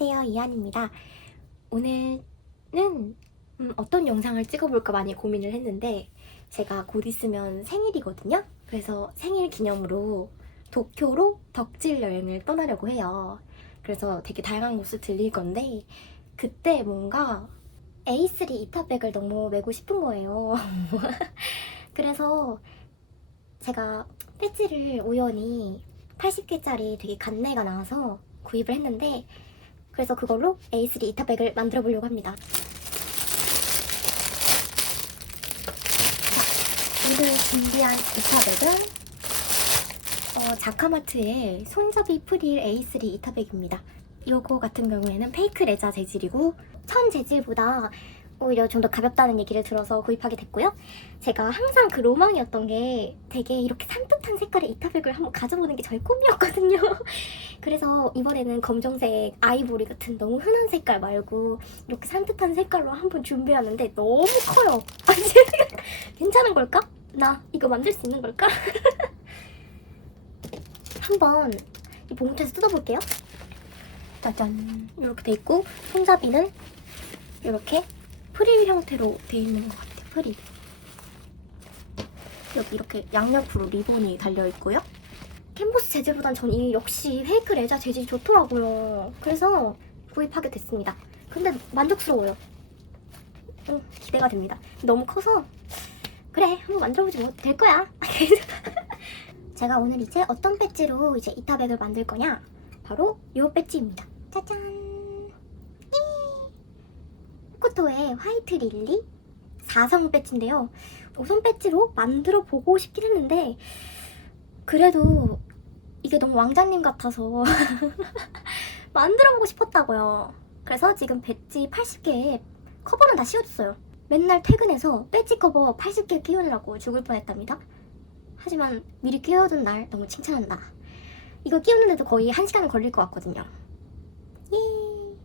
안녕하세요, 이한입니다. 오늘은 어떤 영상을 찍어볼까 많이 고민을 했는데 제가 곧 있으면 생일이거든요. 그래서 생일 기념으로 도쿄로 덕질 여행을 떠나려고 해요. 그래서 되게 다양한 곳을 들릴 건데 그때 뭔가 A3 이타백을 너무 메고 싶은 거예요. 그래서 제가 배지를 우연히 80개짜리 되게 간내가 나와서 구입을 했는데 그래서 그걸로 A3 이타백을 만들어 보려고 합니다. 자, 오늘 준비한 이타백은 자카마트의 손잡이 프릴 A3 이타백입니다. 이거 같은 경우에는 페이크 레자 재질이고 천 재질보다 오히려 좀 더 가볍다는 얘기를 들어서 구입하게 됐고요. 제가 항상 그 로망이었던 게 되게 이렇게 산뜻한 색깔의 이타백을 한번 가져보는 게 저의 꿈이었거든요. 그래서 이번에는 검정색 아이보리 같은 너무 흔한 색깔 말고 이렇게 산뜻한 색깔로 한번 준비하는데 너무 커요. 아니, 괜찮은 걸까? 나 이거 만들 수 있는 걸까? 한번 이 봉투에서 뜯어볼게요. 짜잔, 이렇게 돼 있고 손잡이는 이렇게 프릴 형태로 돼 있는 것 같아요. 프릴. 여기 이렇게 양옆으로 리본이 달려있고요. 캔버스 재질보단 전 이 역시 페이크 레자 재질이 좋더라고요. 그래서 구입하게 됐습니다. 근데 만족스러워요. 기대가 됩니다. 너무 커서 그래, 한번 만들어보지 뭐 될 거야. 제가 오늘 이제 어떤 배지로 이제 이타백을 만들 거냐? 바로 이 배지입니다. 짜잔! 코토의 화이트 릴리 4성 배지인데요. 5성 배지로 만들어 보고 싶긴 했는데 그래도 이게 너무 왕자님 같아서 만들어 보고 싶었다고요. 그래서 지금 배지 80개에 커버는 다 씌워줬어요. 맨날 퇴근해서 배지 커버 80개 끼우느라고 죽을 뻔했답니다. 하지만 미리 끼워둔 날 너무 칭찬한다. 이거 끼우는데도 거의 1시간은 걸릴 것 같거든요. 예,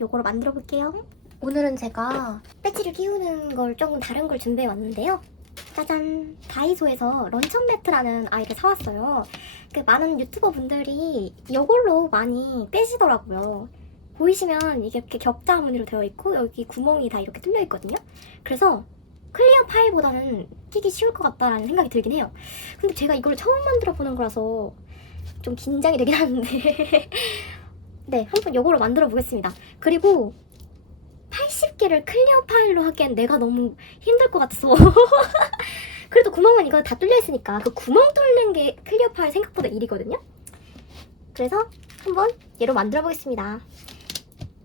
요거로 만들어 볼게요. 오늘은 제가 배지를 끼우는 걸 조금 다른 걸 준비해 왔는데요. 짜잔! 다이소에서 런천 매트라는 아이를 사왔어요. 많은 유튜버 분들이 이걸로 많이 빼시더라고요. 보이시면 이게 이렇게 격자 무늬로 되어 있고 여기 구멍이 다 이렇게 뚫려 있거든요. 그래서 클리어 파일보다는 끼기 쉬울 것 같다라는 생각이 들긴 해요. 근데 제가 이걸 처음 만들어 보는 거라서 좀 긴장이 되긴 하는데 네, 한번 이걸로 만들어 보겠습니다. 그리고 80개를 클리어 파일로 하기엔 내가 너무 힘들 것 같아서 그래도 구멍은 이거 다 뚫려 있으니까 그 구멍 뚫는 게 클리어 파일 생각보다 일이거든요. 그래서 한번 얘로 만들어 보겠습니다.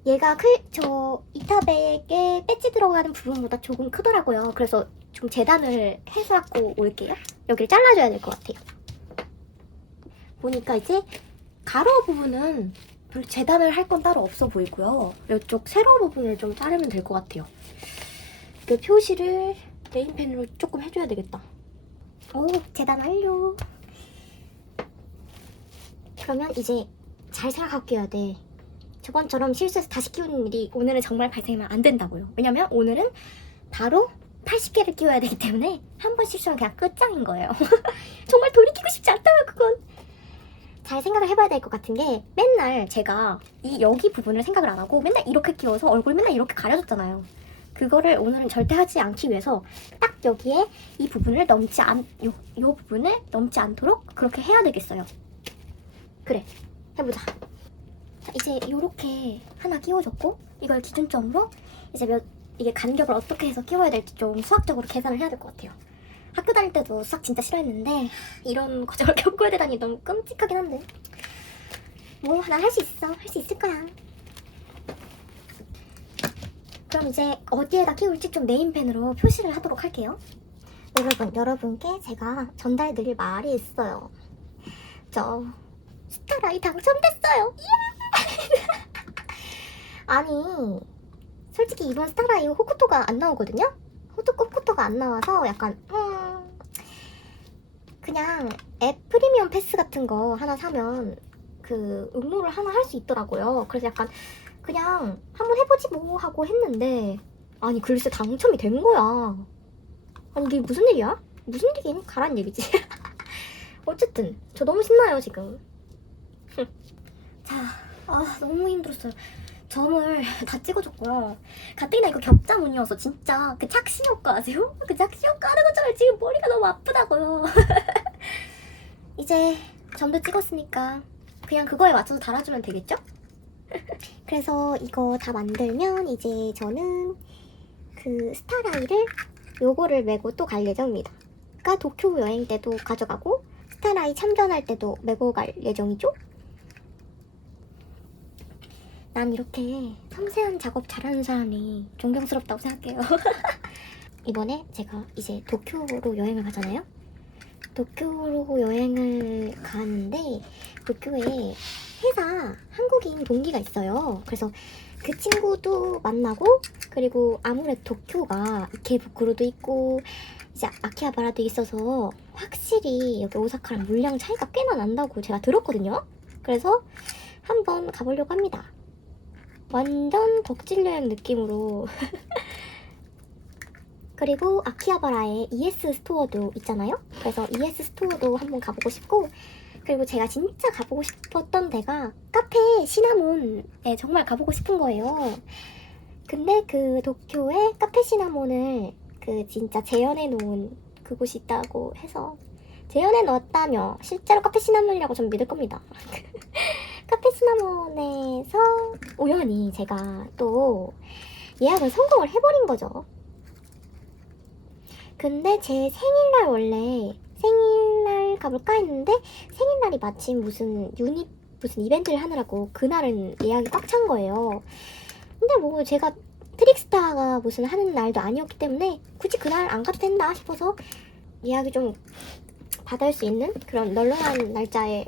얘가 저 이타백에 배지 들어가는 부분보다 조금 크더라고요. 그래서 좀 재단을 해서 갖고 올게요. 여기를 잘라줘야 될 것 같아요. 보니까 이제 가로 부분은 별로 재단을 할 건 따로 없어 보이고요. 이쪽 세로 부분을 좀 자르면 될 것 같아요. 그 표시를 네임펜으로 조금 해줘야 되겠다. 오, 재단 완료. 그러면 이제 잘 생각하고 끼워야 돼. 저번처럼 실수해서 다시 끼우는 일이 오늘은 정말 발생하면 안 된다고요. 왜냐면 오늘은 바로 80개를 끼워야 되기 때문에 한 번 실수하면 그냥 끝장인 거예요. 정말 돌이키고 싶지 않다고요, 그건. 잘 생각을 해봐야 될 것 같은 게 맨날 제가 이 여기 부분을 생각을 안 하고 맨날 이렇게 끼워서 얼굴 맨날 이렇게 가려줬잖아요. 그거를 오늘은 절대 하지 않기 위해서 딱 여기에 이 부분을 요 부분을 넘지 않도록 그렇게 해야 되겠어요. 그래, 해보자. 자, 이제 요렇게 하나 끼워줬고 이걸 기준점으로 이제 이게 간격을 어떻게 해서 끼워야 될지 좀 수학적으로 계산을 해야 될 것 같아요. 학교 다닐 때도 수학 진짜 싫어했는데 이런 과정을 겪어야 되다니 너무 끔찍하긴 한데 뭐 난 할 수 있어. 할 수 있을 거야. 그럼 이제 어디에다 끼울지 좀 네임펜으로 표시를 하도록 할게요. 여러분께 제가 전달드릴 말이 있어요. 저 스타라이 당첨됐어요. 아니 솔직히 이번 스타라이 호쿠토가 안 나오거든요? 호쿠토가 안 나와서 약간 그냥 앱 프리미엄 패스 같은 거 하나 사면 그 응모를 하나 할 수 있더라고요. 그래서 약간 그냥 한번 해보지 뭐 하고 했는데 아니 글쎄 당첨이 된 거야. 아니 이게 무슨 일이야? 무슨 일이긴 가란 얘기지. 어쨌든 저 너무 신나요 지금. 자, 너무 힘들었어요. 점을 다 찍어줬고요. 가뜩이나 이거 격자무늬여서 진짜 그 착시 효과 아세요? 그 착시 효과 하는 것처럼 지금 머리가 너무 아프다고요. 이제 점도 찍었으니까 그냥 그거에 맞춰서 달아주면 되겠죠? 그래서 이거 다 만들면 이제 저는 그 스타라이를 요거를 메고 또 갈 예정입니다. 그러니까 도쿄 여행 때도 가져가고 스타라이 참전할 때도 메고 갈 예정이죠? 난 이렇게 섬세한 작업 잘하는 사람이 존경스럽다고 생각해요. 이번에 제가 이제 도쿄로 여행을 가잖아요. 도쿄로 여행을 가는데 도쿄에 회사 한국인 동기가 있어요. 그래서 그 친구도 만나고, 그리고 아무래도 도쿄가 이케부쿠로도 있고 이제 아키하바라도 있어서 확실히 여기 오사카랑 물량 차이가 꽤나 난다고 제가 들었거든요. 그래서 한번 가보려고 합니다. 완전 덕질 여행 느낌으로. 그리고 아키하바라에 ES 스토어도 있잖아요. 그래서 ES 스토어도 한번 가보고 싶고, 그리고 제가 진짜 가보고 싶었던 데가 카페 시나몬에 정말 가보고 싶은 거예요. 근데 그 도쿄에 카페 시나몬을 그 진짜 재현해 놓은 그곳이 있다고 해서, 재현해 놓았다며 실제로 카페 시나몬이라고 전 믿을 겁니다. 카페 시나몬에서 우연히 제가 또 예약을 성공을 해버린 거죠. 근데 제 생일날 원래 생일날 가볼까 했는데 생일날이 마침 무슨 이벤트를 하느라고 그날은 예약이 꽉 찬 거예요. 근데 뭐 제가 트릭스타가 무슨 하는 날도 아니었기 때문에 굳이 그날 안 가도 된다 싶어서 예약이 좀 받을 수 있는 그런 널널한 날짜에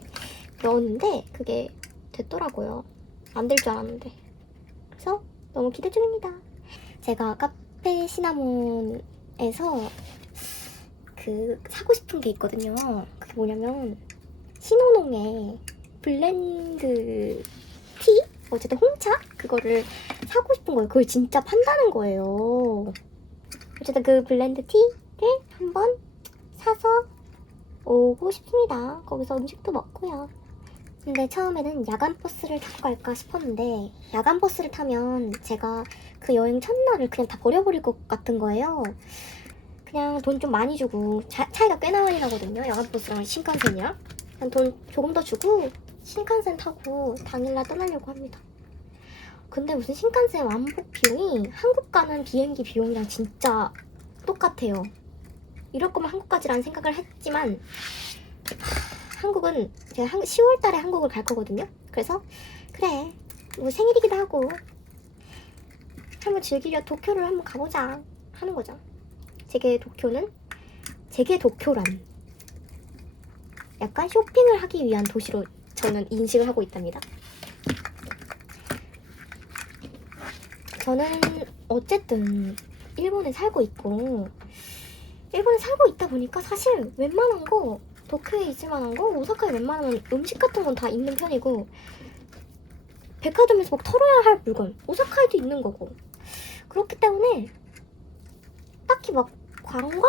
넣었는데 그게 됐더라고요. 안 될 줄 알았는데. 그래서 너무 기대 중입니다. 제가 카페 시나몬에서 그 사고 싶은 게 있거든요. 그게 뭐냐면 신호농의 블렌드 티? 어쨌든 홍차? 그거를 사고 싶은 거예요. 그걸 진짜 판다는 거예요. 어쨌든 그 블렌드 티를 한번 사서 오고 싶습니다. 거기서 음식도 먹고요. 근데 처음에는 야간 버스를 타고 갈까 싶었는데 야간 버스를 타면 제가 그 여행 첫날을 그냥 다 버려버릴 것 같은 거예요. 그냥 돈 좀 많이 주고, 차이가 꽤나 많이 나거든요. 야간 버스랑 신칸센이랑. 그냥 돈 조금 더 주고 신칸센 타고 당일날 떠나려고 합니다. 근데 무슨 신칸센 왕복 비용이 한국 가는 비행기 비용이랑 진짜 똑같아요. 이럴 거면 한국 가지라는 생각을 했지만 한국은 제가 10월달에 한국을 갈 거거든요. 그래서 그래 뭐 생일이기도 하고 한번 즐기려 도쿄를 한번 가보자 하는 거죠. 제게 도쿄란 약간 쇼핑을 하기 위한 도시로 저는 인식을 하고 있답니다. 저는 어쨌든 일본에 살고 있고, 일본에 살고 있다 보니까 사실 웬만한 거, 도쿄에 있을 만한 거, 오사카에 웬만하면 음식 같은 건 다 있는 편이고, 백화점에서 막 털어야 할 물건 오사카에도 있는 거고, 그렇기 때문에 딱히 막 관광?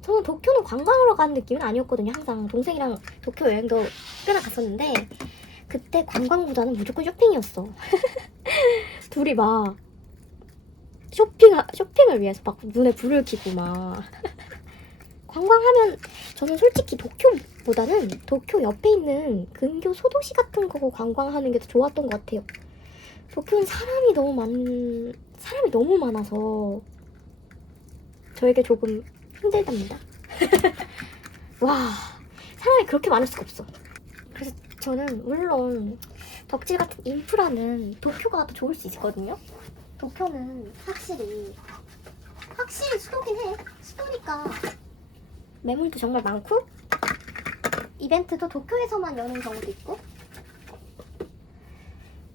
저는 도쿄는 관광하러 가는 느낌은 아니었거든요. 항상 동생이랑 도쿄 여행도 꽤나 갔었는데 그때 관광보다는 무조건 쇼핑이었어. 둘이 막 쇼핑을 위해서 막 눈에 불을 켜고 막 관광하면 저는 솔직히 도쿄보다는 도쿄 옆에 있는 근교 소도시 같은 거 관광하는 게 더 좋았던 것 같아요. 도쿄는 사람이 너무 많아서 저에게 조금 힘들답니다. 와, 사람이 그렇게 많을 수가 없어. 그래서 저는 물론 덕질 같은 인프라는 도쿄가 더 좋을 수 있거든요. 도쿄는 확실히 수도긴 해. 수도니까 매물도 정말 많고 이벤트도 도쿄에서만 여는 경우도 있고,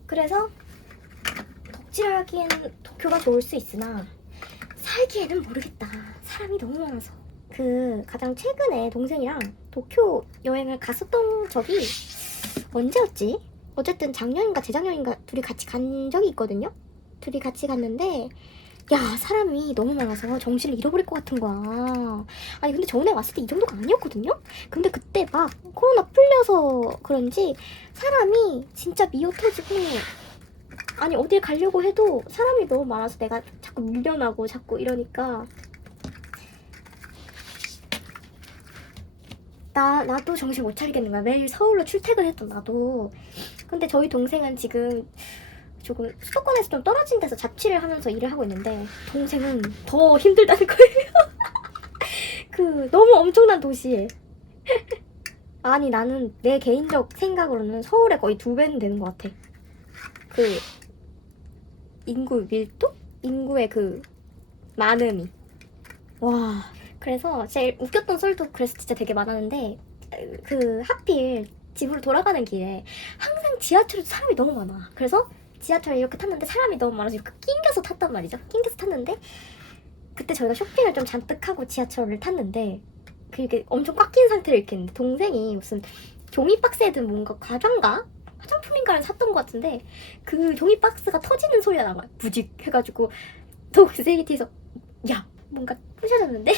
그래서 덕질하기엔 도쿄가 좋을 수 있으나 살기에는 모르겠다. 사람이 너무 많아서. 그 가장 최근에 동생이랑 도쿄 여행을 갔었던 적이 언제였지? 어쨌든 작년인가 재작년인가 둘이 같이 간 적이 있거든요. 둘이 같이 갔는데 야, 사람이 너무 많아서 정신을 잃어버릴 것 같은 거야. 아니 근데 전에 왔을 때 이 정도가 아니었거든요? 근데 그때 막 코로나 풀려서 그런지 사람이 진짜 미어 터지고 아니 어딜 가려고 해도 사람이 너무 많아서 내가 자꾸 밀려나고 자꾸 이러니까 나도 정신 못 차리겠는 거야. 매일 서울로 출퇴근했던 나도. 근데 저희 동생은 지금 조금 수도권에서 좀 떨어진 데서 자취를 하면서 일을 하고 있는데 동생은 더 힘들다는 거예요. 그 너무 엄청난 도시에. 아니 나는 내 개인적 생각으로는 서울에 거의 2배는 되는 것 같아. 그 인구 밀도? 인구의 그 많음이. 와. 그래서 제일 웃겼던 썰도 그래서 진짜 되게 많았는데 그 하필 집으로 돌아가는 길에 항상 지하철에도 사람이 너무 많아. 그래서 지하철에 이렇게 탔는데 사람이 너무 많아서 이렇게 낑겨서 탔단 말이죠. 낑겨서 탔는데 그때 저희가 쇼핑을 좀 잔뜩 하고 지하철을 탔는데 그게 엄청 꽉 낀 상태로 이렇게 있는데 동생이 무슨 종이 박스에 든 뭔가 과자인가? 화장품인가를 샀던 것 같은데 그 종이 박스가 터지는 소리가 난 거야. 부직 해가지고 동생이 뒤에서 야 뭔가 부셔졌는데?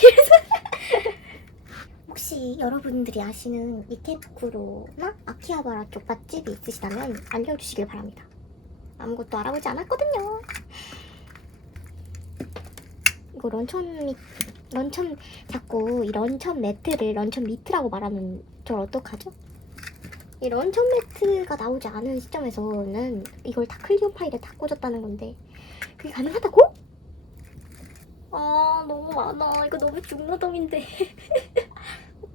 혹시 여러분들이 아시는 이케부쿠로나 아키하바라 쪽 맛집이 있으시다면 알려주시길 바랍니다. 아무것도 알아보지 않았거든요. 이거 런천 자꾸 이 런천 매트를 런천 미트라고 말하는 저 어떡하죠? 이 런천 매트가 나오지 않은 시점에서는 이걸 다 클리오 파일에 다 꽂았다는 건데 그게 가능하다고? 아 너무 많아. 이거 너무 중노동인데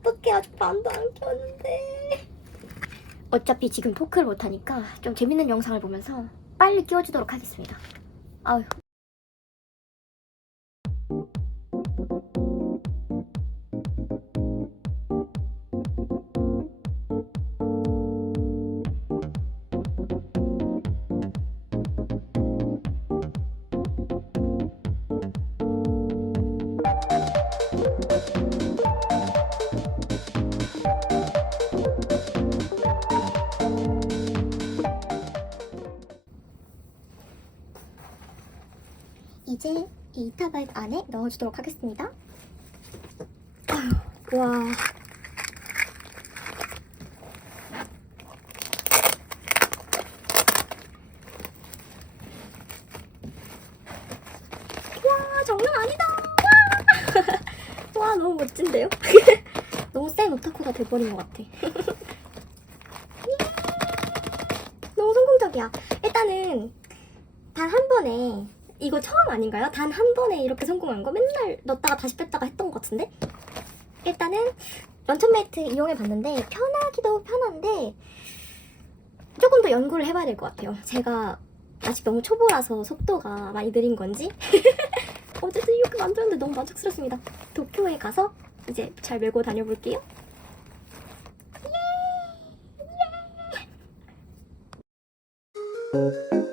어떡해. 아직 반도 안 켰는데. 어차피 지금 토크를 못하니까 좀 재밌는 영상을 보면서 빨리 끼워주도록 하겠습니다. 아유. 이제 이 이타바이크 안에 넣어주도록 하겠습니다. 아유, 와. 와, 장난 아니다. 와, 와 너무 멋진데요? 너무 센 오타쿠가 돼버린 것 같아. 너무 성공적이야. 일단은 단 한 번에 이거 처음 아닌가요? 단 한 번에 이렇게 성공한 거? 맨날 넣었다가 다시 뺐다가 했던 것 같은데? 일단은 런천 매트 이용해봤는데 편하기도 편한데 조금 더 연구를 해봐야 될 것 같아요. 제가 아직 너무 초보라서 속도가 많이 느린 건지 어쨌든 이렇게 만들었는데 너무 만족스럽습니다. 도쿄에 가서 이제 잘 메고 다녀볼게요. 예! 예!